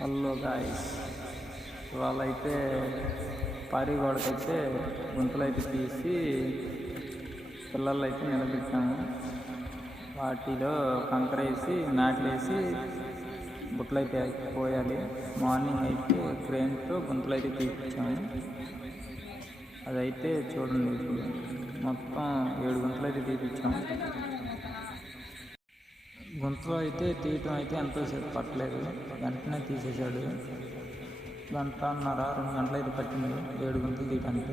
Hello guys వాళ్ళైతే అయితే పారిగోడకైతే గుంతలు అయితే తీసి పిల్లలు అయితే నిలబెట్టాము. వాటిలో కంకర వేసి నాట్లు వేసి బుట్టలు అయితే పోయాలి. మార్నింగ్ అయితే క్రేన్తో గుంతలు అయితే తీపించాము అదైతే చూడండి ఇప్పుడు. మొత్తం ఏడు గుంతలు అయితే తీపించాము గుంతలో అయితే తీయటం అయితే ఎంతోసేపు పట్టలేదు. వెంటనే తీసేశాడు. గంటన్నర రెండు గంటలు అయితే పట్టింది. ఏడు గుంతలు తీయటానికి.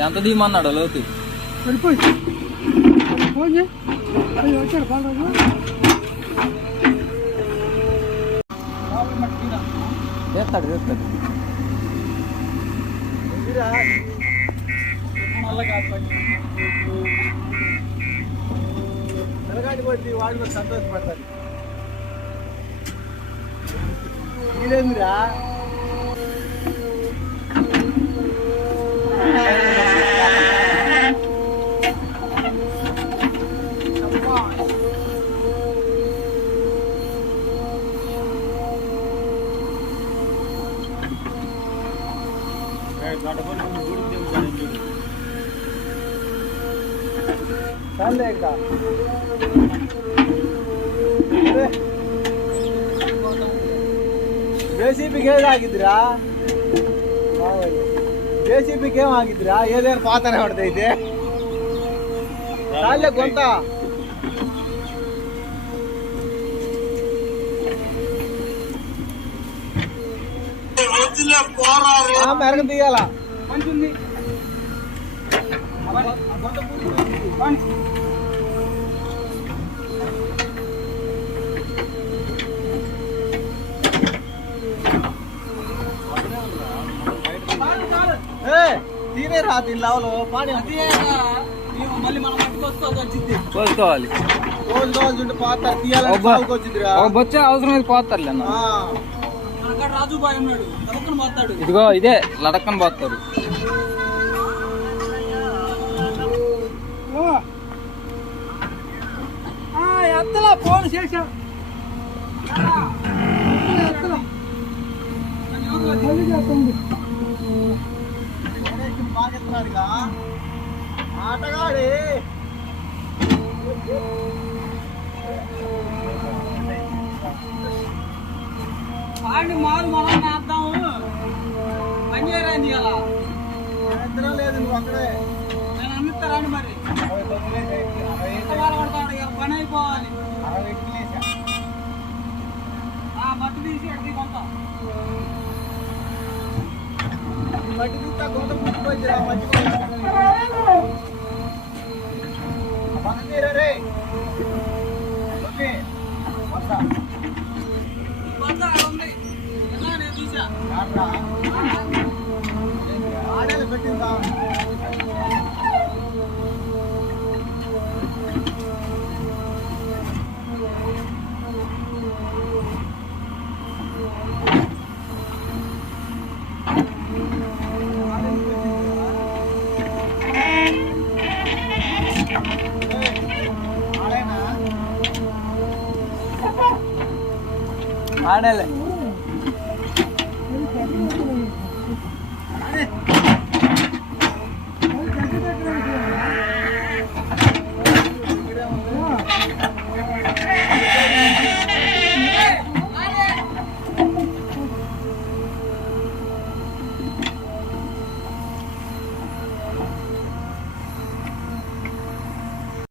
ఎంత తీయమన్నాడు లోతు? చేయి. అది వచ్చాడు బాలరాజు చేస్తాడు చేస్తాడు. తెలగాడి కొట్టి వాడు కూడా సంతోషపడతాడు ఇదేందిరా ಬೇಸಿಪಿಗೆ ಹಾಕಿದ್ರಾ ಬೇಸಿಪಿಗೆ ಹಾಕಿದ್ರಾ ಏನೇನು ಪಾತನೆ ಹೊಡೆದೈತೆ ಅಲ್ಲೇ ಗೊಂತ మెరగ తీయాల. తీరే రా దీని లెవెల్ పాడి మళ్ళీ మనం పట్టుకొస్తుంది వచ్చింది. కోసుకోవాలి రోజు రోజు ఉంటే పాత తీయాలని వచ్చిందిరా బొచ్చ అవసరం అయితే పోతారులే రాజుబాయ్ ఉన్నాడు. పోతాడు. ఇదిగో ఇదే లడక్కని ఫోన్ బాగా ఎత్తున్నాడుగా. ఆటగాడి. ఆడిని మారు మనం వేద్దాము పని చేయరాంది అలా ఎత్తడం లేదు నువ్వు అక్కడే. నేను అమ్మిస్తారాండి మరి. పడతాడు? ఇక పని అయిపోవాలి. మట్టి తీసి అడిగి కొంత. ఈ మట్టి తీస్తా గొంత పుట్టుకొచ్చిరా మట్టి పక్కన ஆடலை